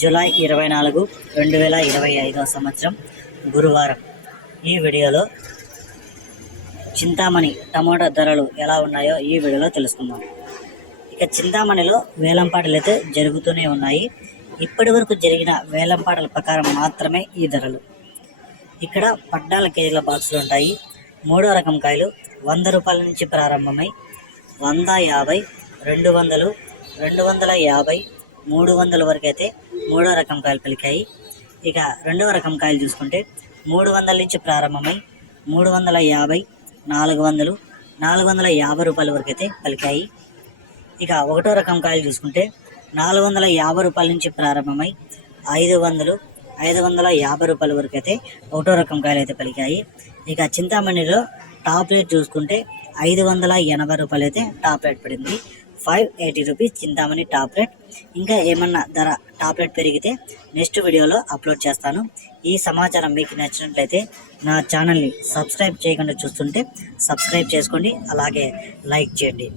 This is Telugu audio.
జూలై 24, 2025 సంవత్సరం గురువారం. ఈ వీడియోలో చింతామణి టమోటా ధరలు ఎలా ఉన్నాయో ఈ వీడియోలో తెలుసుకుందాం. ఇక చింతామణిలో వేలంపాటలు అయితే జరుగుతూనే ఉన్నాయి. ఇప్పటి వరకు జరిగిన వేలంపాటల ప్రకారం మాత్రమే ఈ ధరలు. ఇక్కడ 14 కేజీల బాక్సులు ఉంటాయి. మూడో రకం కాయలు 100 రూపాయల నుంచి ప్రారంభమై 150, 200, 250, 300 వరకు అయితే మూడో రకం కాయలు పలికాయి. ఇక రెండవ రకం కాయలు చూసుకుంటే 300 నుంచి ప్రారంభమై 350, 400, 450 రూపాయల వరకు అయితే పలికాయి. ఇక ఒకటో రకం కాయలు చూసుకుంటే 450 రూపాయల నుంచి ప్రారంభమై 500, 550 రూపాయల వరకు అయితే ఒకటో రకం కాయలు అయితే పలికాయి. ఇక చింతామణిలో టాప్ రేట్ చూసుకుంటే 580 రూపాయలు అయితే టాప్ రేట్ పడింది. 580 రూపీస్ చింతామణి టాప్ రేట్. ఇంకా ఏమన్నా ధర టాప్ రేట్ పెరిగితే నెక్స్ట్ వీడియోలో అప్లోడ్ చేస్తాను. ఈ సమాచారం మీకు నచ్చినట్లయితే నా ఛానల్ని సబ్స్క్రైబ్ చేయకుండా చూస్తుంటే సబ్స్క్రైబ్ చేసుకోండి, అలాగే లైక్ చేయండి.